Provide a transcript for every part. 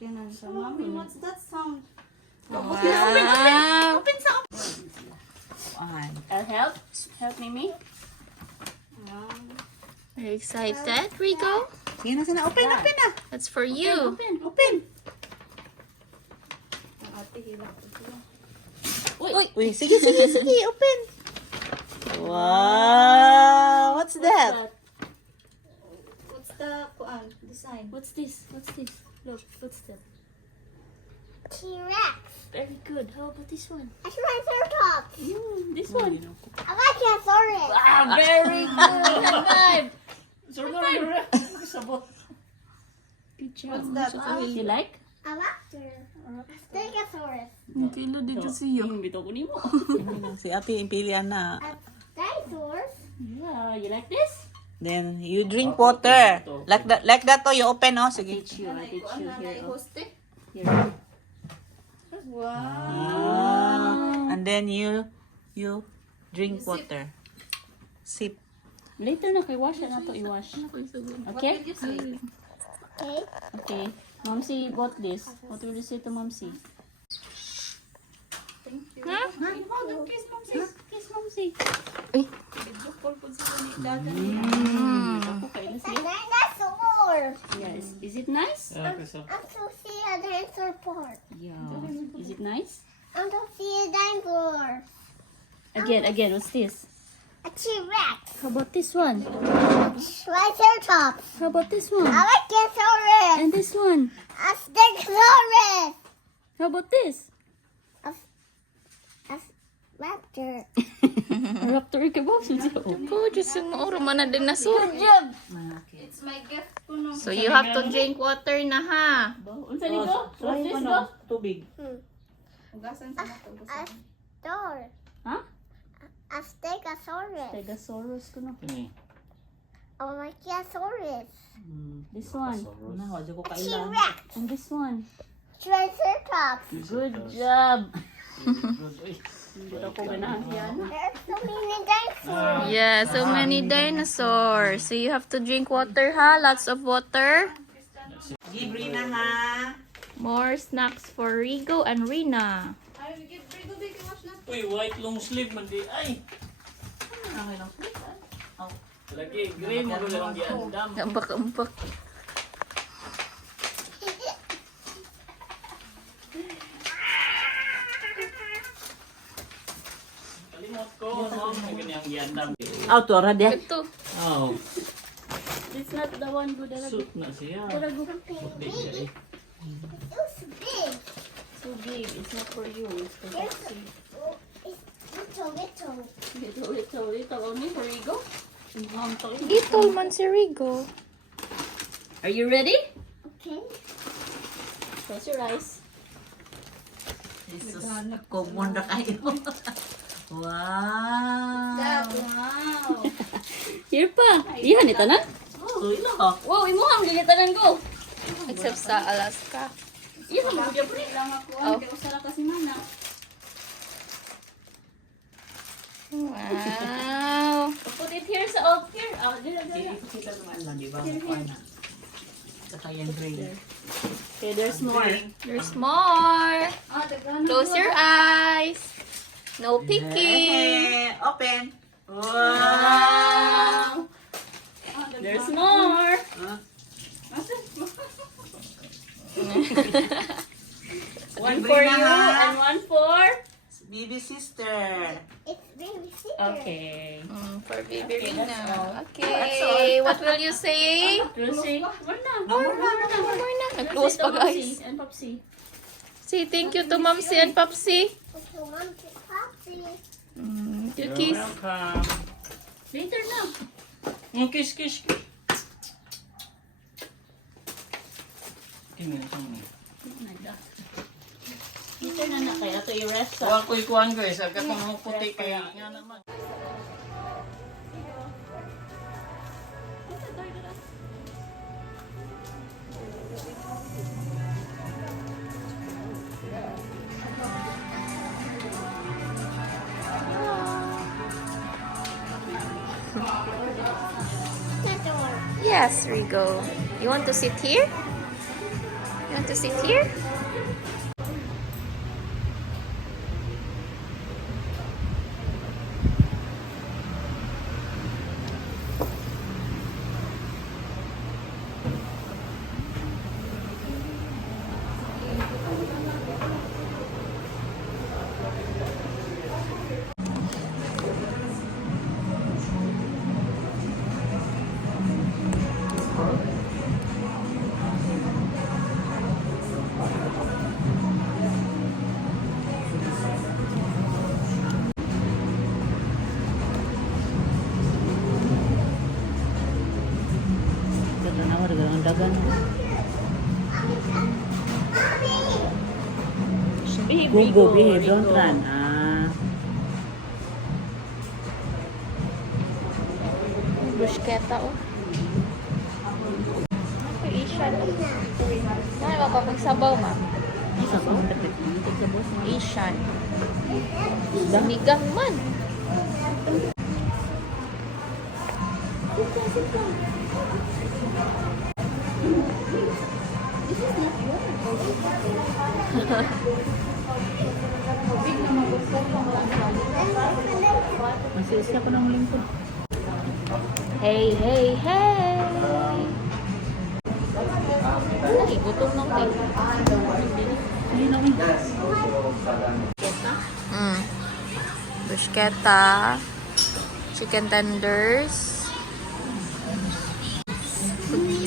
Yan ang sa mommy. What's that sound? Wow. Open sa One. I'll help. Help Mimi. Are you excited, Rico? Sige na sana. Open, open na. That's for you. Open. Open. Ang ate hilak ko sila. Uy, sige, sige, sige. Open. Wow. What's that? What's the design? What's this? What's this? Look, what's that? T-Rex. Very good. How about this one? I Triceratops. This one. I like Tyrannosaurus. Ah, very good. High five. Good job. What's that? You like? I like Stegosaurus. Kilo dito siya. Bito ko nimo. Si ate yung pilihan na. Dinosaurs. Yeah, you like this? Then you drink water. Like that to you open oh. Sige. I teach you here. Oh. Here. Wow. And then you drink water. Sip. Later na kay wash na to i-wash. Okay? Okay. Okay. Momsy bought this. What will you say to Momsy? Huh? Kiss Momsy. Kiss Momsy. Uy. Okay, let's A see. dinosaur. Yes. Is it nice? I'm to see a dinosaur part. Yeah. Is it nice? I'm to see a dinosaur. Again, what's this? A T-Rex. How about this one? Triceratops. How about this one? I like Tyrannosaurus. And this one? A Stegosaurus. How about this? A raptor. Raptor ka ba? Oh, Diyos yung mauro man na dinosaur. It's my gift ko no. So you have to drink water na ha. Unsa nito? What's this go? Tubig. A door. Huh? A Stegosaurus. Stegosaurus ko no. A Brachiosaurus. This one. Na, wala ko A kailan. T-Rex. And this one. Triceratops. Good job. Dito ko ganahan yan. There's so many dinosaurs. Yeah, so many dinosaurs. So you have to drink water ha. Lots of water. Libre na ha. More snacks for Rigo and Rina. Uy, white long sleeve man di ay. Lagi green mo lang giandam. Ambak-ambak. Kalimot ko, mom, may ganyang giandam. Auto ra dia. Ito. Oh, It's not the one good na suit na siya. Di siya eh. It's big. so big. It's not for you. It's for There's Foxy. it's little. Little only for Rigo. Little man si Rigo. Are you ready? Okay. Close your eyes. Jesus, kumon ra kayo. Wow. Wow. Here pa. Iyan ito na. Uy lang. Wow, imuhang gilitanan ko. Except sa Alaska. Iyan mo siya pre. Oh. Kaya usara kasi mana. Wow. Put it here sa out here. Ah, dito. Kita naman lang, di ba? Mukha na. Saka yung green. Okay, there's more. There's more. Close your eyes. No peeking. Eh, open. Wow. There's more. Huh? One Libre for na, you ha? and one for... Baby sister. It's baby sister. Okay. For baby Rina. all. Okay. What will you say? We'll see. More na. More na. Nag-close pa guys. And Popsy. Say thank you to Momsy and Popsy. Okay, mom, Popsy. You kiss. Welcome. Later na. Kiss, kiss, kiss. Tingnan sa mga. Later na na. Kaya ito i-rest sa... Huwag ko ikuhan guys, agad mga puti kaya nga naman. The door. Yes, Rigo. You want to sit here? You Want to sit here? Ganda na, ang dagan. Behave, Go, Rico, behave, don't Rico. run. Bruschetta, oh. Okay, Asian. Ay, mapapagsabaw, ma. Isa ko, tapit. Sa boss mo. Asian. Damigang man. Masiis ka pa ng lingkod. Hey, hey, hey! Ay, gutom ng tayo. Ayun ako. Bruschetta. Chicken tenders.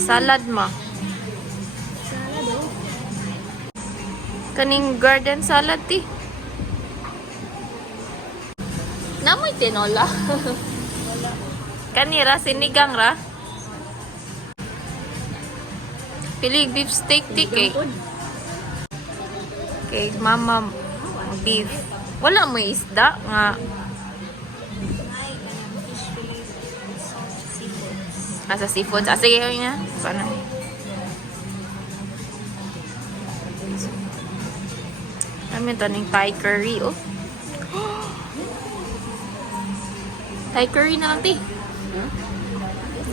Salad mo. Kaning garden salad, ti. Namoy tinola. Kanira, sinigang ra. Pilig beef steak, ti, kay. Kay mama, beef. Wala mo isda, nga. Sa seafood. Sige, yun nga. Paano? Kami ito ng Thai curry, oh. Thai curry na lang, ti.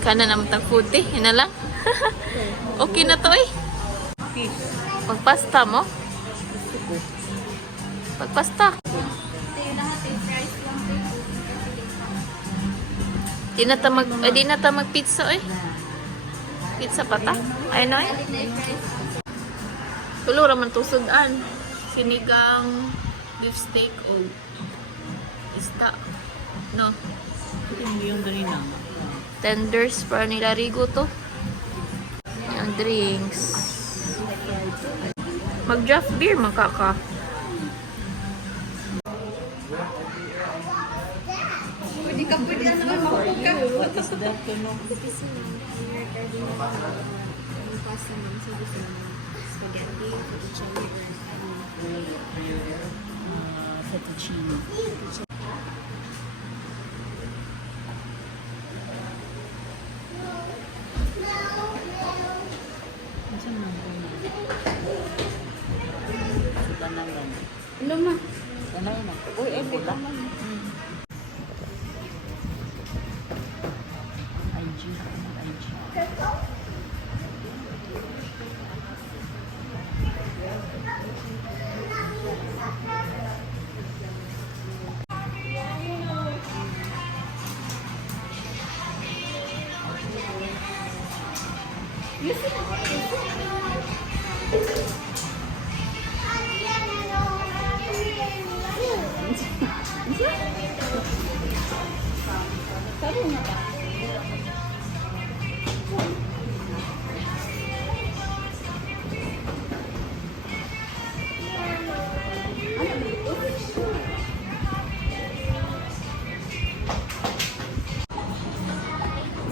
Kana naman tang food, ti. Yun na lang. Okay na to, eh. Pagpasta mo. Pagpasta. Di na ta mag-pizza, eh. Pizza pa ta. Ay, no, eh. Tulo raman tusudan. Sinigang, beef steak, o isda. No. Hindi yung ganina. Tenders para nila Rigo to. Yung drinks. Mag-draft beer, makaka. What is that? Tunog? Fettuccine. Saan na ba yun? Sudan lang ba? Ano ma? Ano yun? Uy, pula. IG. IG.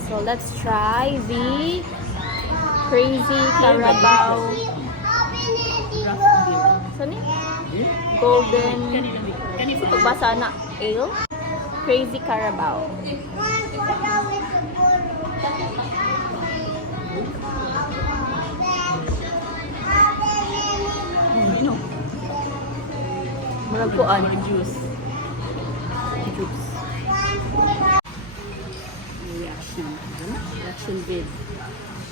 So let's try the Crazy Carabao. Saan yun? Golden. Pagbasa na ale. Crazy Carabao. Ano? Murag kuan. Juice. Juice. Reaction. Ano? Reaction vid.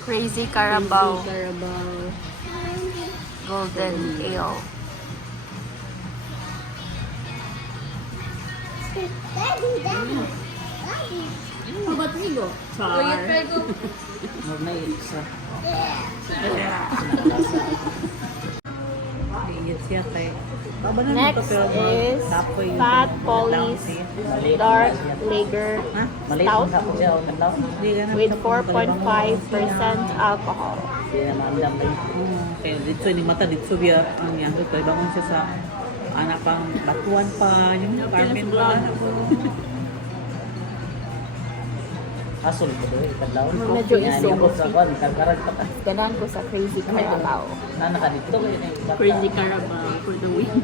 Crazy Carabao. Carabao. golden ale. Daddy, Daddy. Daddy. How about me go? Char. May isa. Higit siya kay... Next is Fat Police Dark Lager Stout with 4.5% alcohol. Kaya naman kaya dito ni mata dito biya ang yang ito bangon siya sa anak pang batuan pa yung Carmen pa asol ko doon kadlaw Medyo iso. sa kon kagkaran pa Ganahan ko sa Crazy Carabao. naka dito ko yun Crazy Carabao for the win.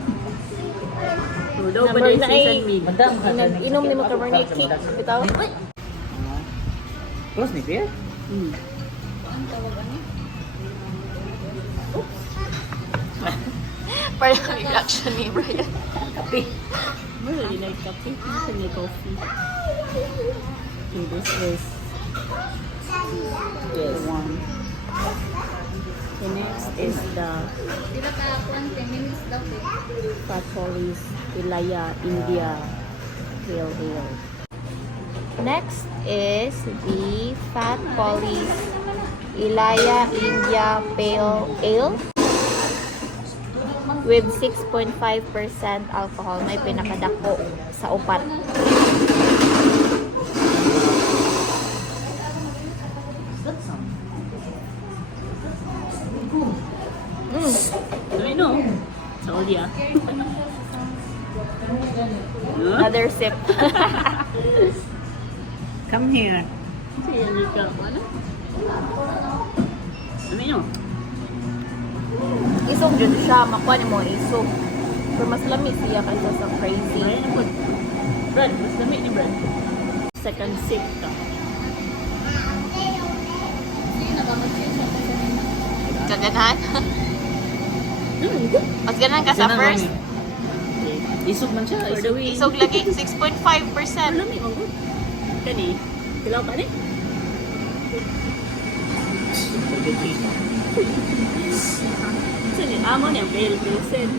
So, daw pa Number din season 9. meal. madam Nag-inom ni Macaroni Cake. Bitaw. Ay! close ni Pierre Parang reaction ni Brian. kape Really like coffee. This is coffee. Okay, this is yes one. The next is the Fat Police Ilaya India Pale Ale. Next is the Fat Police Ilaya India Pale Ale with 6.5% alcohol. May pinakadako sa upat. I know. Sa Olia. Another sip. come here Sige, hindi ka. Ano? Ano yun? Isog dyan siya. Makuha ni mo isog. Pero mas lami siya kaysa sa Crazy. Ayan na po. Brad, mas dami ni Brad. Second sip ka. Kaganahan? Mas ganahan ka sa Ganun, first? mami. Isog man siya For the win. Isog lagi. 6.5%. Ano may manggo? Kani? Kilaw ka ni? Sini, amo niya, pale pilsen.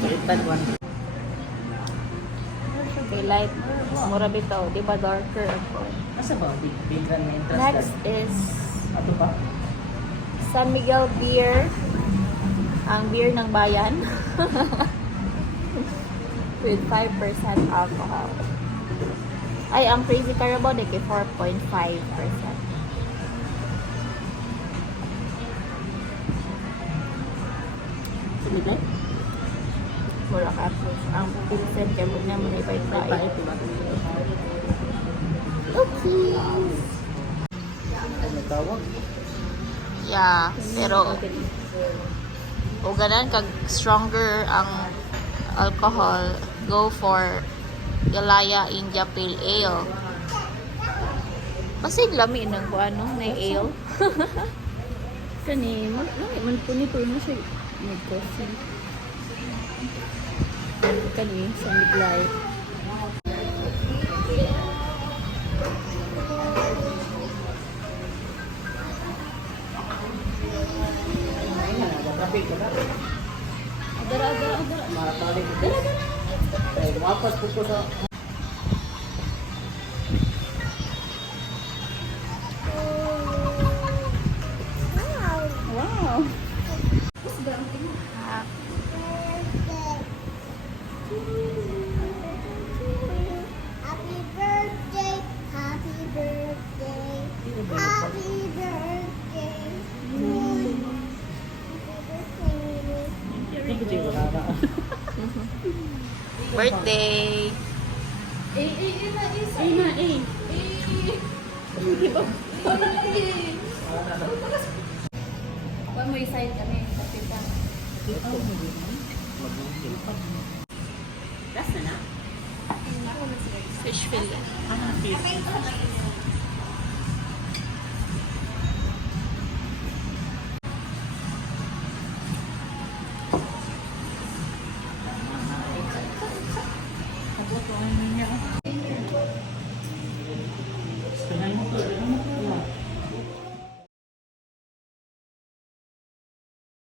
Baliktad one Okay, light. Mura bitaw. Di ba darker ako? asa ba big run na interest Next is ato pa San Miguel Beer. Ang beer ng bayan. With 5% alcohol. Ay, ang Crazy Carabao de kay 4.5%. Sini ka? Mura ka. Ang pilsen kaya mo niya muna Pait ipay-pay. diba? Okay. ano tawag Yeah, pero o ganan kag stronger ang alcohol, go for Ilaya India Pale Ale. Kasi lami ng ano, na ale. Kani, man po nito mo siya mag-coffee. Kani, sa miglay. Adara. ay wapas po ko sa Wow. Ah, Happy birthday, happy birthday, happy birthday to you. Happy birthday. birthday. Ay na, eh. Huwag mo i-side kami. Kapita. Last na na. Fish fillet. Ah, fish.